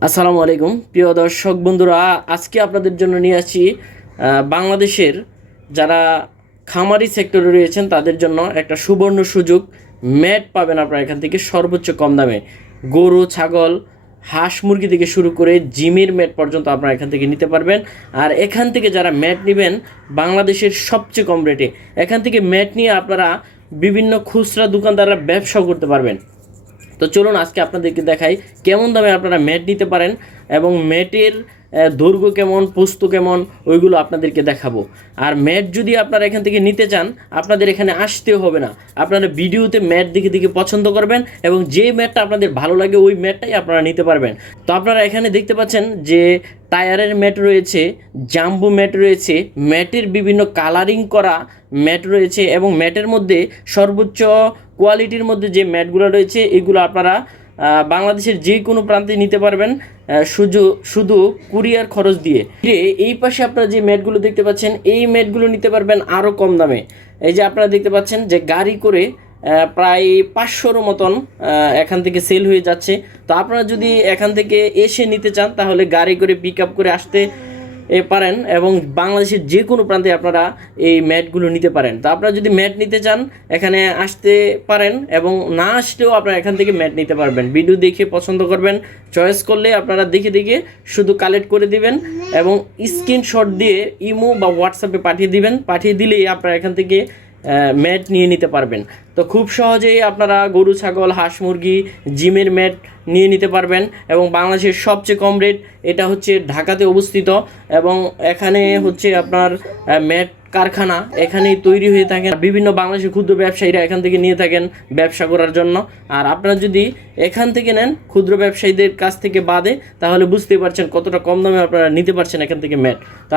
আসসালামু আলাইকুম। প্রিয় দর্শক বন্ধুরা আজকে আপনাদের জন্য নিয়ে আহ, বাংলাদেশের যারা খামারি সেক্টরে রয়েছেন তাদের জন্য একটা সুবর্ণ সুযোগ। ম্যাট পাবেন আপনারা এখান থেকে সর্বোচ্চ কম দামে। গরু ছাগল হাঁস মুরগি থেকে শুরু করে জিমের ম্যাট পর্যন্ত আপনারা এখান থেকে নিতে পারবেন। আর এখান থেকে যারা ম্যাট নেবেন বাংলাদেশের সবচেয়ে কম রেটে এখান থেকে ম্যাট নিয়ে আপনারা বিভিন্ন খুচরা দোকানদাররা ব্যবসাও করতে পারবেন। তো চলুন আজকে আপনাদেরকে দেখাই কেমন দামে আপনারা ম্যাট নিতে পারেন এবং ম্যাটের দৈর্ঘ্য কেমন, পোস্ত কেমন, ওইগুলো আপনাদেরকে দেখাবো। আর ম্যাট যদি আপনারা এখান থেকে নিতে চান, আপনাদের এখানে আসতেও হবে না। আপনারা ভিডিওতে ম্যাট দেখে দেখে পছন্দ করবেন এবং যে ম্যাটটা আপনাদের ভালো লাগে, ওই ম্যাটটাই আপনারা নিতে পারবেন। তো আপনারা এখানে দেখতে পাচ্ছেন যে টায়ারের ম্যাট রয়েছে, জাম্বু ম্যাট রয়েছে, ম্যাটের বিভিন্ন কালারিং করা ম্যাট রয়েছে এবং ম্যাটের মধ্যে সর্বোচ্চ কোয়ালিটির মধ্যে যে ম্যাটগুলো রয়েছে, এগুলো আপনারা বাংলাদেশের যে কোনো প্রান্তে নিতে পারবেন শুধু শুধু কুরিয়ার খরচ দিয়ে। এই পাশে আপনারা যে ম্যাটগুলো দেখতে পাচ্ছেন, এই ম্যাটগুলো নিতে পারবেন আরও কম দামে। এই যে আপনারা দেখতে পাচ্ছেন যে গাড়ি করে প্রায় পাঁচশোর মতন এখান থেকে সেল হয়ে যাচ্ছে। তো আপনারা যদি এখান থেকে এসে নিতে চান, তাহলে গাড়ি করে পিক আপ করে আসতে এ পারেন এবং বাংলাদেশের যে কোনো প্রান্তে আপনারা এই ম্যাটগুলো নিতে পারেন। তো আপনারা যদি ম্যাট নিতে চান, এখানে আসতে পারেন এবং না আসলেও আপনারা এখান থেকে ম্যাট নিতে পারবেন। ভিডিও দেখে পছন্দ করবেন, চয়েস করলে আপনারা দেখে দেখে শুধু কালেক্ট করে দিবেন এবং স্ক্রিনশট দিয়ে ইমো বা হোয়াটসঅ্যাপে পাঠিয়ে দিবেন। পাঠিয়ে দিলেই আপনারা এখান থেকে ম্যাট নিয়ে নিতে পারবেন। তো খুব সহজেই আপনারা গরু, ছাগল, হাঁস, মুরগি, জিমের ম্যাট নিয়ে নিতে পারবেন এবং বাংলাদেশের সবচেয়ে কম রেট এটা হচ্ছে ঢাকাতে অবস্থিত এবং এখানে হচ্ছে আপনার ম্যাট কারখানা এখানেই তৈরি হয়ে থাকেন। বিভিন্ন বাংলাদেশের ক্ষুদ্র ব্যবসায়ীরা এখান থেকে নিয়ে থাকেন ব্যবসা করার জন্য। আর আপনারা যদি এখান থেকে নেন ক্ষুদ্র ব্যবসায়ীদের কাছ থেকে বাদে, তাহলে বুঝতেই পারছেন কতটা কম দামে আপনারা নিতে পারছেন এখান থেকে ম্যাট। তা